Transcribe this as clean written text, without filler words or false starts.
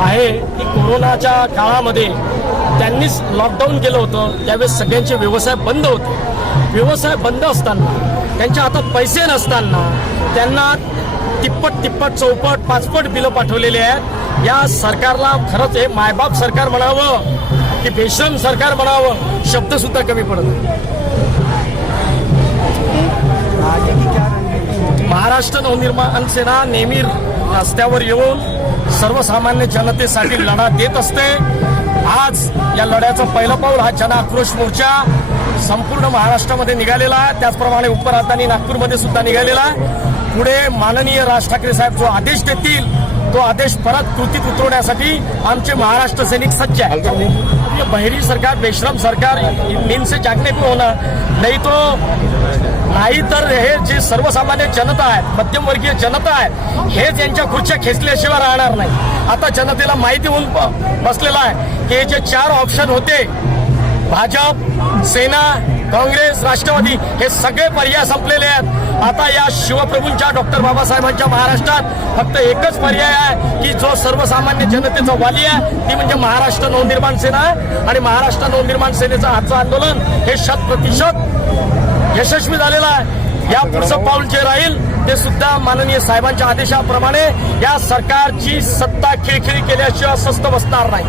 आहे की कोरोनाच्या काळामध्ये त्यांनीच लॉकडाऊन केलं होतं, त्यावेळेस सगळ्यांचे व्यवसाय बंद होते. व्यवसाय बंद असताना त्यांच्या हातात पैसे नसताना त्यांना तिप्पट चौपट पाचपट बिलं पाठवलेले आहेत. या सरकारला खरंच हे मायबाप सरकार म्हणावं की बेशरम सरकार म्हणावं, शब्द सुद्धा कमी पडत. महाराष्ट्र नवनिर्माण सेना नेहमी रस्त्यावर येऊन सर्वसामान्य जनतेसाठी लढा देत असते. आज या लढ्याचं पहिलं पाऊल हा जन आक्रोश मोर्चा संपूर्ण महाराष्ट्रामध्ये निघालेला आहे. त्याचप्रमाणे उपराजधानी नागपूरमध्ये सुद्धा निघालेला आहे. पुढे माननीय राज ठाकरे साहेब जो आदेश देतील तो आदेश परत कृतीत उतरवण्यासाठी आमचे महाराष्ट्र सैनिक सज्ज आहे. बहिरी सरकार बेशरम सरकार नींद से जागने को होना नाही तो नाही तर हे जे सर्वसामान्य जनता आहे, मध्यमवर्गीय जनता आहे, हेच यांच्या खुर्च्या खेचल्याशिवाय राहणार नाही. आता जनतेला माहिती होऊन बसलेला आहे की जे 4 ऑप्शन होते भाजप, सेना, काँग्रेस, राष्ट्रवादी हे सगळे पर्याय संपलेले आहेत. आता या शिवप्रभूंच्या डॉक्टर बाबासाहेबांच्या महाराष्ट्रात फक्त एकच पर्याय आहे की जो सर्वसामान्य जनतेचा वाली आहे, ती म्हणजे महाराष्ट्र नवनिर्माण सेना आहे. आणि महाराष्ट्र नवनिर्माण सेनेचं आजचं आंदोलन हे 100% यशस्वी झालेलं आहे. या पुढचं पाऊल जे राहील ते सुद्धा माननीय साहेबांच्या आदेशाप्रमाणे या सरकारची सत्ता खिळखिळी केल्याशिवाय स्वस्थ बसणार नाही.